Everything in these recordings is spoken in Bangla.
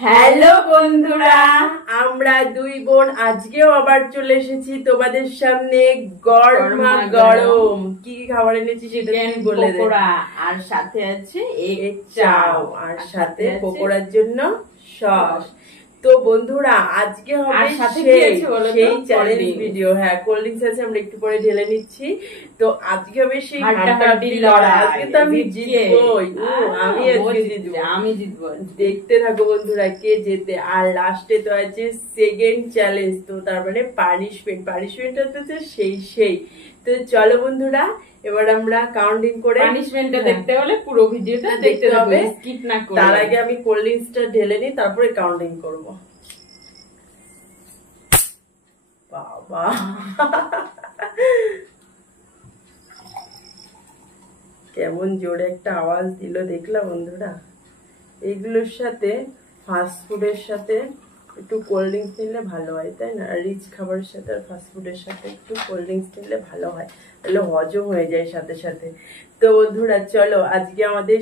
হ্যালো বন্ধুরা, আমরা দুই বোন আজকেও আবার চলে এসেছি তোমাদের সামনে গরমা গরম কি খাবার এনেছি সেটা তুমি বলে দে। আর সাথে আছে এক চাও আর সাথে পকোড়ার জন্য সস। তো বন্ধুরা আজকে হবে সেই চ্যালেঞ্জ ভিডিও। হ্যাঁ, কোল্ড ড্রিঙ্কস আছে, আমরা একটু পরে ঢেলে নিচ্ছি। তো আজকে হবে সেই হাড্ডাহাড্ডি লড়াই। আজকে তো আমি জিতবই, আমি আজকে জিতবো, আমি জিতবো। দেখতে থাকো বন্ধুরা কে জেতে। আর লাস্টে তো আছে সেকেন্ড চ্যালেঞ্জ, তো তার মানে পানিশমেন্টটা তো সেই। তো চলো বন্ধুরা, এবার আমরা কাউন্টিং করে পানিশমেন্টটা দেখতে হলে পুরো ভিডিওটা দেখতে হবে, স্কিপ না করে। তার আগে আমি কোল্ড ড্রিঙ্কসটা ঢেলে নিই, তারপরে কাউন্টিং করব। বাবা কেমন জোরে একটা আওয়াজ দিল দেখলা বন্ধুরা। এগুলোর সাথে ফাস্ট ফুডের সাথে একটু কোল্ড ড্রিঙ্কস নিলে ভালো হয়, তাই না? রিচ খাবারের সাথে আর ফাস্ট ফুডের সাথে একটু কোল্ড ড্রিঙ্কস নিলে ভালো হয়, তাহলে হজম হয়ে যায় সাথে সাথে। তো বন্ধুরা চলো, আজকে আমাদের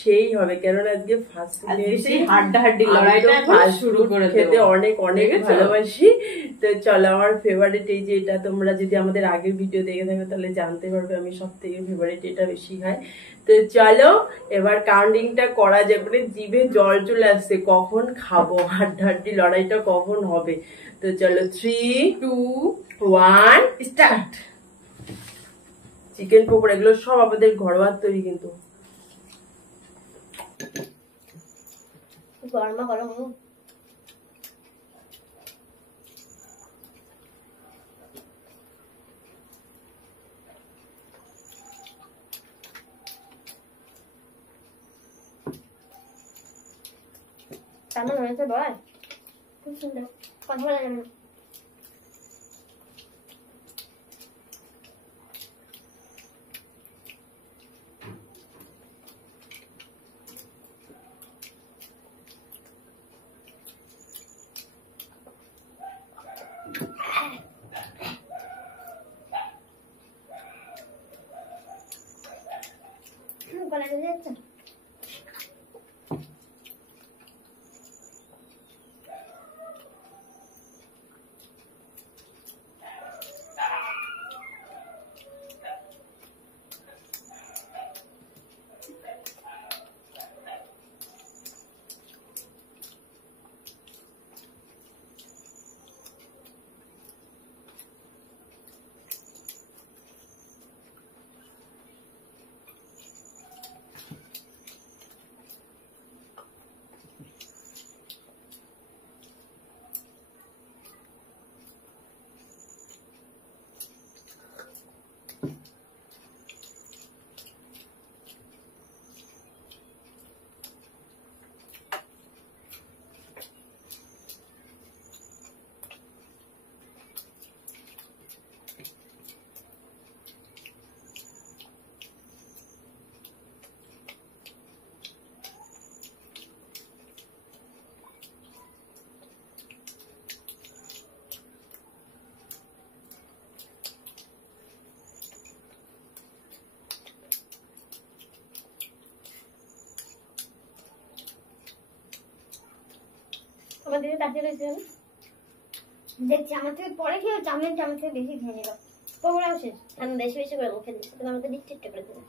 সেই হবে, কেননা আজকে ফাস্ট ফুড হাড্ডাহাড্ডি লড়াইটা শুরু করে খেতে অনেক ভালোবাসি। তো চলো, আমার ফেভারিট এই যে এটা, তোমরা যদি আমাদের আগের ভিডিও দেখে থাকো তাহলে জানতে পারবে আমি সব থেকে ফেভারিট এটা বেশি হয়। তো চলো এবার কাউন্টিংটা করা যাবে, মানে জিভে জল চলে আসছে, কখন খাবো, হাড্ডাহাড্ডি লড়াইটা কখন হবে। তো চলো 3, 2, 1 স্টার্ট। চিকেন পকোড়া এগুলো সব আমাদের ঘরোয়া তৈরি, কিন্তু গরমা গরম। কেমন হয়েছে বল? খুব সুন্দর, কথা বলা যাবে না। গলা লেগে যাচ্ছে। আমার দিকে তাকিয়ে রয়েছে, দেখছি আমার থেকে পরে খেয়ে চাউমিন চামচ থেকে বেশি খেয়ে নিল। পকোড়াও শেষ, আমি বেশি বেশি করে মুখে দিচ্ছি, তুমি আমাকে দিচ্ছি একটু করে দেবে।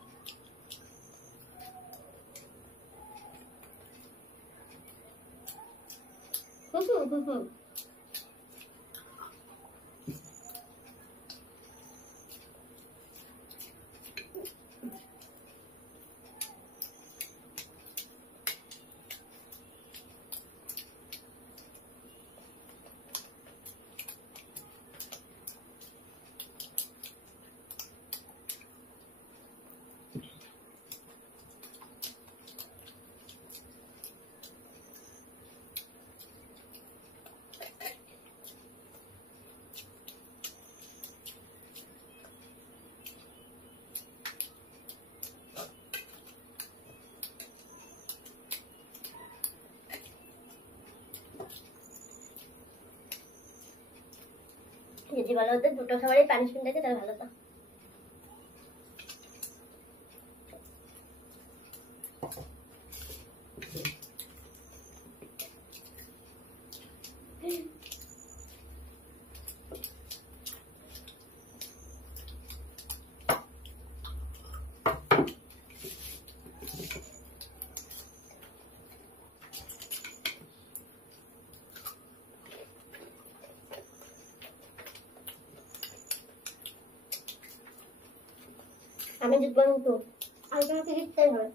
হুম। যদি ভালো হতো দুটো খাবারই পানিশমেন্ট আছে তাহলে ভালো হতো। আমি জিতবো কিন্তু আমি তোমাকে জিততেই হবে,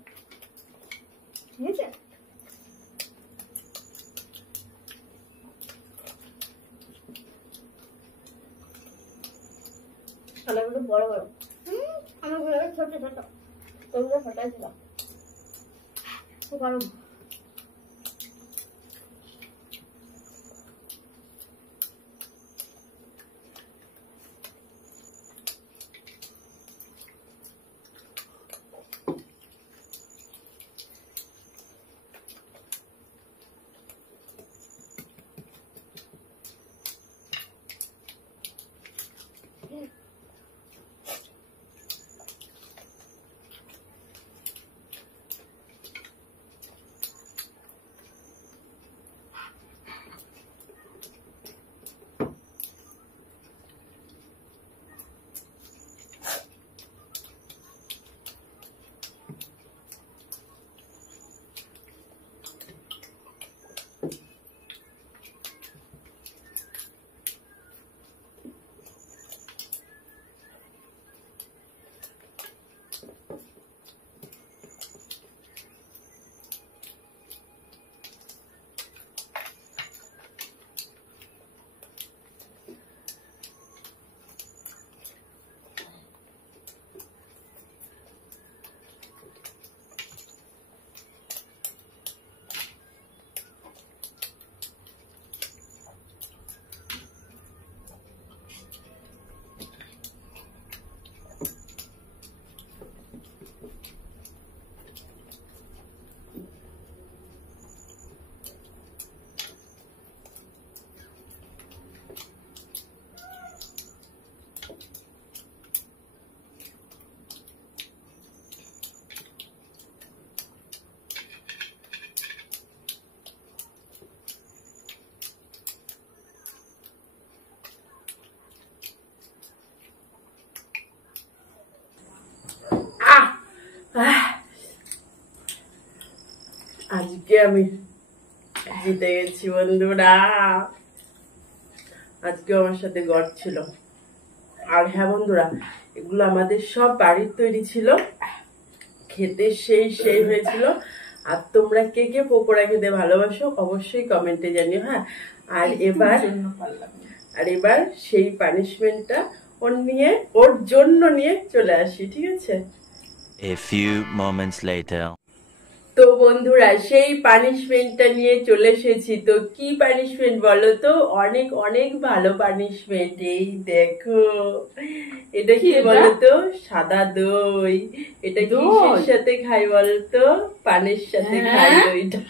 ঠিক আছে? খানাগুলো বড় বড়, আমার গুলো ছোট ছোট, তোমরা ছোট ছিল। খুব গরম। আজকে আমি জিতে গেছি বন্ধুরা। আজকে আমার সাথে গড় ছিল। আর হ্যাঁ বন্ধুরা, এগুলো আমাদের সব বাড়ির তৈরি ছিল, খেতে সেই সেই হয়েছিল। আর তোমরা কে কে পকোড়া খেতে ভালোবাসো অবশ্যই কমেন্টে জানিও। হ্যাঁ, আর এবার সেই পানিশমেন্টটা ওর জন্য নিয়ে চলে আসি, ঠিক আছে? A few moments later. তো বন্ধুরা, সেই পানিশমেন্টটা নিয়ে চলে এসেছি। তো কি পানিশমেন্ট বলো তো? অনেক অনেক ভালো পানিশমেন্ট। এই দেখো, এটা কি বলো তো? সাদা দই। এটা কিসের সাথে খাই বলো তো? পানের সাথে খাই দইটা।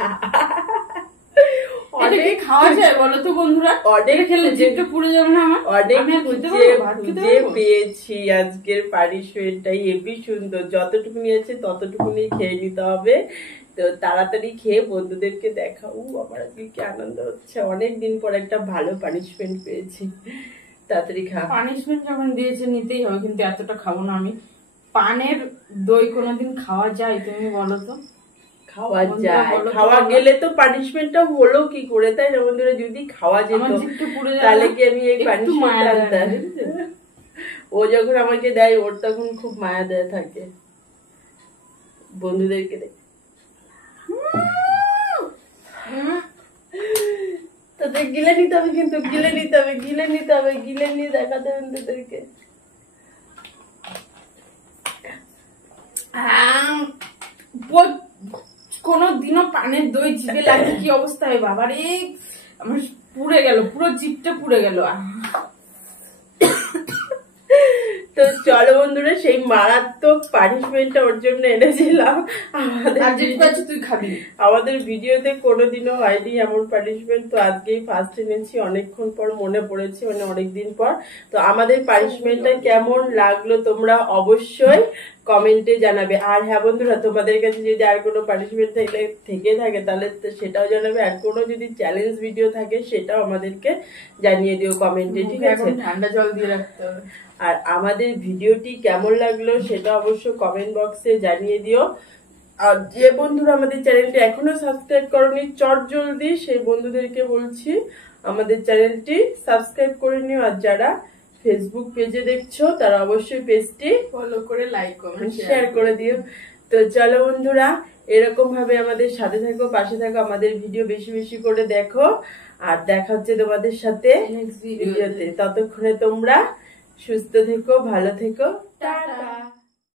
অনেক খাওয়া যায় বলো তো বন্ধুরা? অনেক খেলে জিভটা পুড়ে যাবে না আমার? অনেক খুঁজে পেয়েছি আজকের পানিশমেন্টটা। হেবি সুন্দর। যতটুকু নিয়েছে ততটুকুনি খেয়ে নিতে হবে। তো তাড়াতাড়ি খেয়ে বন্ধুদেরকে দেখাও। আমার আজকে কি আনন্দ হচ্ছে, অনেকদিন পর একটা ভালো পানিশমেন্ট পেয়েছি। তাড়াতাড়ি খা। পানিশমেন্ট যখন দিয়েছে নিতেই হবে, কিন্তু এতটা খাবো না আমি। পানের দই কোনোদিন খাওয়া যায় তুমি বলো তো? খাওয়া যায়, খাওয়া গেলে তো পানিশমেন্টটা হলো কি করে, তাই না বন্ধুরা? যদি খাওয়া যেত তাহলে কি আমি এই পানিশমেন্ট আনতাম? ও যখন আমাকে দেয় ওর তখন খুব মায়া দেয়া থাকে বন্ধুদেরকে দেখে। তাদের গিলে নিতে হবে, কিন্তু গিলে নিতে হবে, গিলে নিতে হবে, গিলে নিয়ে দেখাতে বন্ধুদেরকে। কোনদিনও পানের দই জিভে লাগে কি অবস্থা হয় বাবা রে, আমার পুড়ে গেল, পুরো জিভটা পুড়ে গেল। তো চলো বন্ধুরা, সেই মারাত্মক পানিশমেন্টটা ওর জন্য এনেছিলাম। তুই খাবি? আমাদের ভিডিওতে কোনোদিনও হয়নি এমন পানিশমেন্ট। তো আজকেই ফার্স্ট এনেছি, অনেকক্ষণ পর মনে পড়েছে, মানে অনেকদিন পর। তো আমাদের পানিশমেন্টটা কেমন লাগলো তোমরা অবশ্যই কমেন্টে জানাবে। আর হ্যাঁ বন্ধুরা, তোমাদের কাছে যদি আর কোনো পানিশমেন্ট থেকে থাকে তাহলে সেটাও জানাবে। আর কোনো যদি চ্যালেঞ্জ ভিডিও থাকে সেটাও আমাদেরকে জানিয়ে দিও কমেন্টে, ঠিক আছে? ঠান্ডা জল দিয়ে রাখতে হবে। আর আমাদের ভিডিওটি কেমন লাগলো সেটা অবশ্যই কমেন্ট বক্সে জানিয়ে দিও। আর যে বন্ধুরা আমাদের চ্যানেলটি এখনো সাবস্ক্রাইব করনি, চট জলদি সেই বন্ধুদেরকে বলছি আমাদের চ্যানেলটি সাবস্ক্রাইব করে নিও। আর যারা ফেসবুক পেজে দেখছো তারা অবশ্যই পেজটি ফলো করে লাইক কমেন্ট শেয়ার করে দিও। তো চলো বন্ধুরা, এরকম ভাবে আমাদের সাথে থাকো, পাশে থাকো, আমাদের ভিডিও বেশি বেশি করে দেখো। আর দেখা হচ্ছে তোমাদের সাথে নেক্সট ভিডিওতে। ততক্ষণে তোমরা সুস্থ থেকো, ভালো থেকো, টাটা।